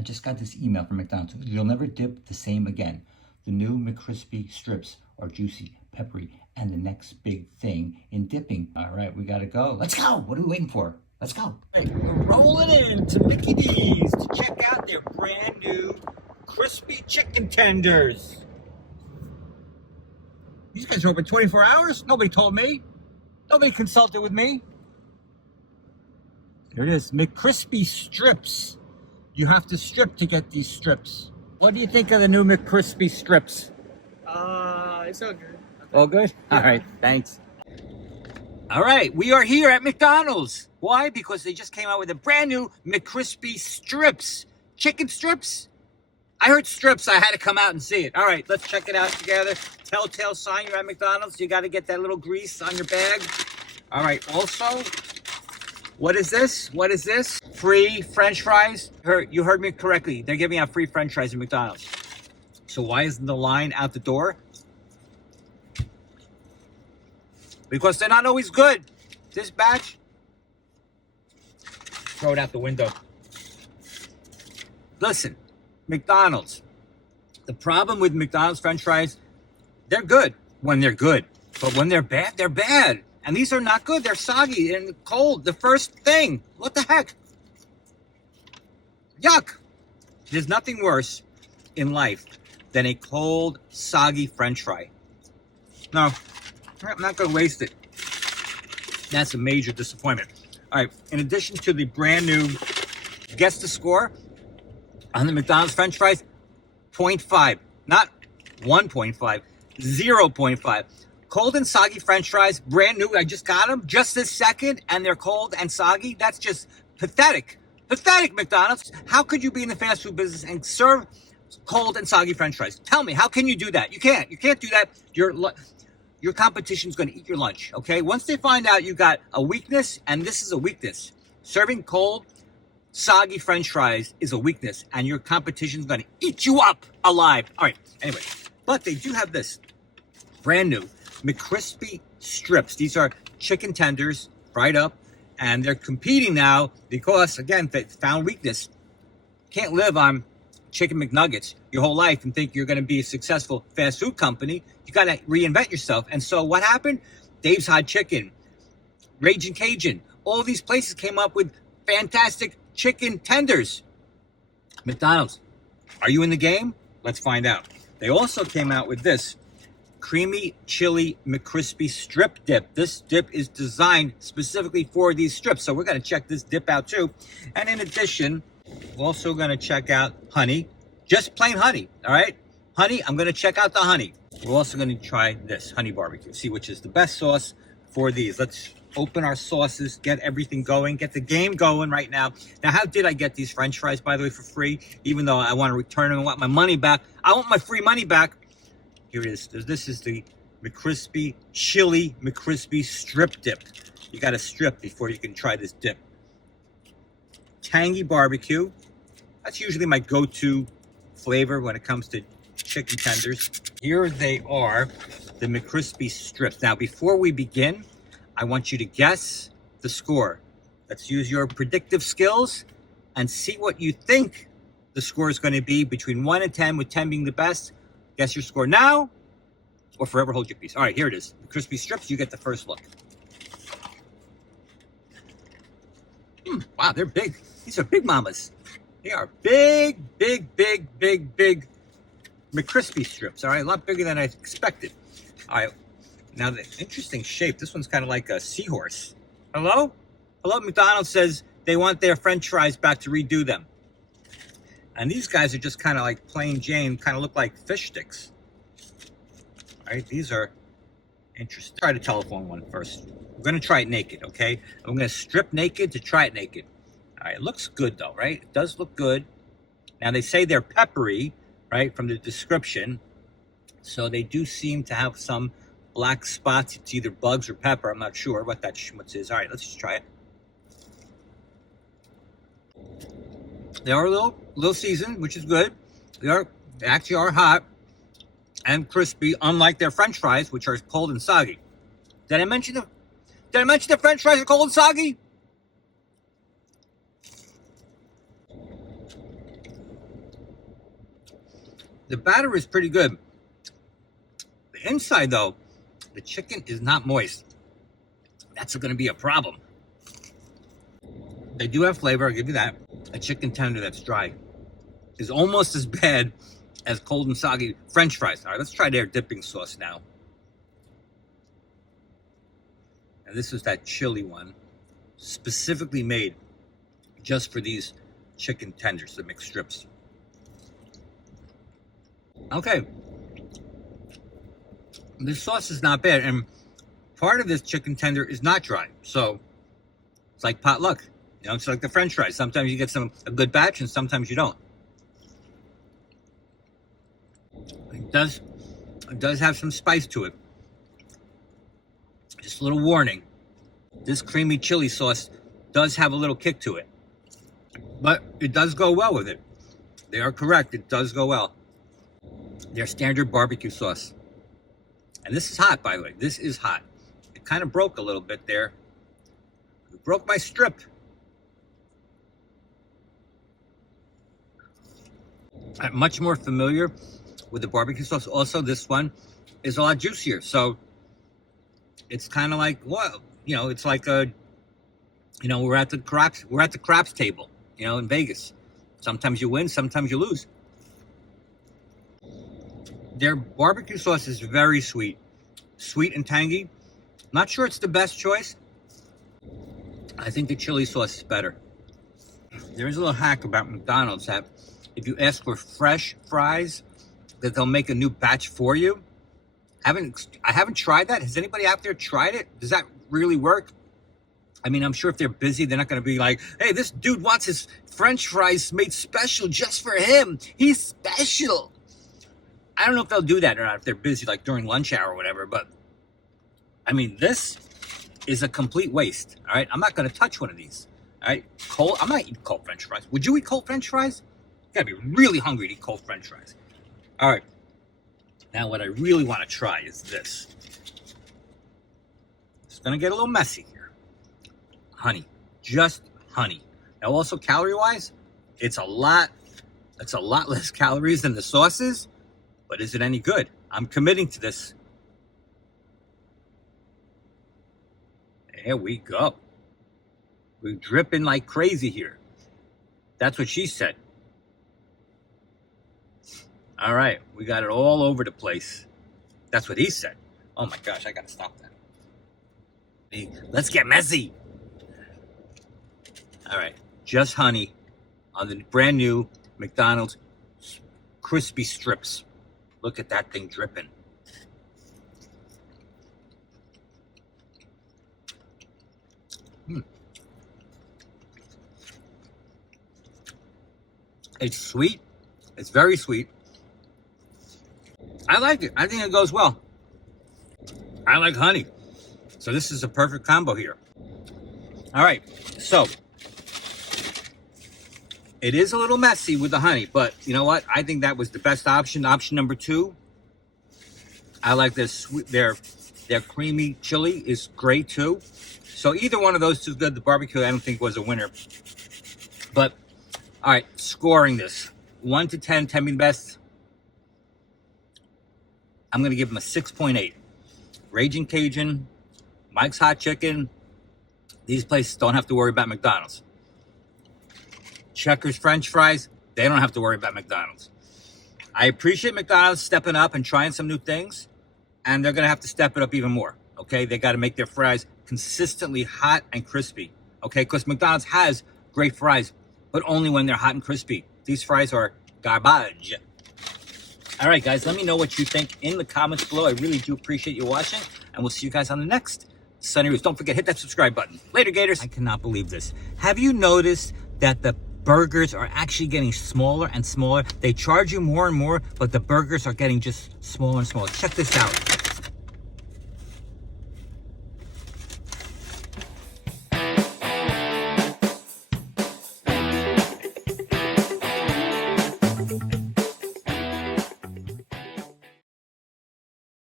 I just got this email from McDonald's. You'll never dip the same again. The new McCrispy Strips are juicy, peppery, and the next big thing in dipping. All right, we gotta go. Let's go. What are we waiting for? Let's go. Hey, we're rolling in to Mickey D's to check out their brand new crispy chicken tenders. These guys are open 24 hours? Nobody told me. Nobody consulted with me. Here it is, McCrispy Strips. You have to strip to get these strips. What do you think of the new McCrispy Strips? It's all good. All good? All right, thanks. All right, we are here at McDonald's. Why? Because they just came out with a brand new McCrispy Strips. Chicken strips? I heard strips, I had to come out and see it. All right, let's check it out together. Telltale sign you're at McDonald's. You got to get that little grease on your bag. All right, also, what is this? What is this? Free French fries? You heard me correctly. They're giving out free French fries at McDonald's. So why isn't the line out the door? Because they're not always good. This batch, throw it out the window. Listen, McDonald's. The problem with McDonald's French fries, they're good when they're good. But when they're bad, they're bad. And these are not good. They're soggy and cold. The first thing. What the heck? Yuck. There's nothing worse in life than a cold, soggy French fry. No, I'm not going to waste it. That's a major disappointment. All right, in addition to the brand new, guess the score on the McDonald's French fries? 0.5. Not 1.5. 0.5. Cold and soggy French fries, brand new. I just got them just this second, and they're cold and soggy. That's just pathetic. Pathetic, McDonald's. How could you be in the fast food business and serve cold and soggy French fries? Tell me, how can you do that? You can't. You can't do that. Your competition's going to eat your lunch, okay? Once they find out you got a weakness, and this is a weakness, serving cold, soggy French fries is a weakness, and your competition's going to eat you up alive. All right, anyway, but they do have this brand new McCrispy Strips. These are chicken tenders, fried up, and they're competing now because, again, they found weakness. Can't live on chicken McNuggets your whole life and think you're going to be a successful fast food company. You got to reinvent yourself. And so what happened? Dave's Hot Chicken, Raging Cajun, all these places came up with fantastic chicken tenders. McDonald's, are you in the game? Let's find out. They also came out with this creamy chili McCrispy strip dip. This dip is designed specifically for these strips. So we're going to check this dip out too. And in addition, we're also going to check out honey, just plain honey. All right, honey. I'm going to check out the honey. We're also going to try this honey barbecue, see which is the best sauce for these. Let's open our sauces, get everything going, get the game going right now. Now, how did I get these French fries, by the way, for free? Even though I want to return them, I want my money back. I want my free money back. Here it is. This is the McCrispy chili McCrispy strip dip. You got to strip before you can try this dip. Tangy barbecue. That's usually my go-to flavor when it comes to chicken tenders. Here they are, the McCrispy strips. Now, before we begin, I want you to guess the score. Let's use your predictive skills and see what you think the score is going to be between 1 and 10, with 10 being the best. Guess your score now or forever hold your peace. All right, here it is. The crispy strips, you get the first look. Wow, they're big. These are big mamas. They are big, big, big, big, big McCrispy strips. All right, a lot bigger than I expected. All right, now the interesting shape. This one's kind of like a seahorse. Hello? Hello, McDonald's says they want their French fries back to redo them. And these guys are just kind of like plain Jane, kind of look like fish sticks. All right, these are interesting. Try the telephone one first. We're going to try it naked, okay? I'm going to strip naked to try it naked. All right, it looks good though, right? It does look good. Now they say they're peppery, right, from the description. So they do seem to have some black spots. It's either bugs or pepper. I'm not sure what that schmutz is. All right, let's just try it. They are a little seasoned, which is good. They actually are hot and crispy, unlike their French fries, which are cold and soggy. Did I mention the French fries are cold and soggy? The batter is pretty good. The inside, though, the chicken is not moist. That's going to be a problem. They do have flavor, I'll give you that. A chicken tender that's dry is almost as bad as cold and soggy French fries. All right, let's try their dipping sauce now. And this is that chili one, specifically made just for these chicken tenders, the McStrips. Okay. This sauce is not bad, and part of this chicken tender is not dry, so it's like potluck. You know, it's like the French fries. Sometimes you get a good batch, and sometimes you don't. It does have some spice to it. Just a little warning. This creamy chili sauce does have a little kick to it, but it does go well with it. They are correct. It does go well. Their standard barbecue sauce. And this is hot, by the way. This is hot. It kind of broke a little bit there. It broke my strip. I'm much more familiar with the barbecue sauce. Also, this one is a lot juicier. So it's kind of like, well, you know, it's like we're at the craps table, you know, in Vegas. Sometimes you win, sometimes you lose. Their barbecue sauce is very sweet and tangy. Not sure it's the best choice. I think the chili sauce is better. There is a little hack about McDonald's that if you ask for fresh fries, that they'll make a new batch for you. I haven't tried that. Has anybody out there tried it? Does that really work? I mean, I'm sure if they're busy, they're not going to be like, hey, this dude wants his French fries made special just for him. He's special. I don't know if they'll do that or not if they're busy, like during lunch hour or whatever. But, I mean, this is a complete waste, all right? I'm not going to touch one of these, all right? I'm not eating cold French fries. Would you eat cold French fries? You got to be really hungry to eat cold French fries. All right. Now, what I really want to try is this. It's going to get a little messy here. Honey. Just honey. Now, also, calorie-wise, it's a lot less calories than the sauces, but is it any good? I'm committing to this. There we go. We're dripping like crazy here. That's what she said. All right, we got it all over the place. That's what he said. Oh my gosh, I gotta stop that. Let's get messy. All right, just honey on the brand new McDonald's McCrispy Strips. Look at that thing dripping. It's sweet. It's very sweet. I like it. I think it goes well. I like honey. So this is a perfect combo here. All right. So it is a little messy with the honey, but you know what? I think that was the best option. Option number 2. I like this. Their creamy chili is great too. So either one of those two is good. The barbecue, I don't think was a winner. But all right, scoring this 1 to 10, 10 being the best. I'm going to give them a 6.8. Raging Cajun, Mike's Hot Chicken. These places don't have to worry about McDonald's. Checkers French fries, they don't have to worry about McDonald's. I appreciate McDonald's stepping up and trying some new things, and they're going to have to step it up even more, okay? They got to make their fries consistently hot and crispy, okay? Because McDonald's has great fries, but only when they're hot and crispy. These fries are garbage. All right, guys, let me know what you think in the comments below. I really do appreciate you watching, and we'll see you guys on the next Sunny Reviews. Don't forget, hit that subscribe button. Later, Gators. I cannot believe this. Have you noticed that the burgers are actually getting smaller and smaller? They charge you more and more, but the burgers are getting just smaller and smaller. Check this out.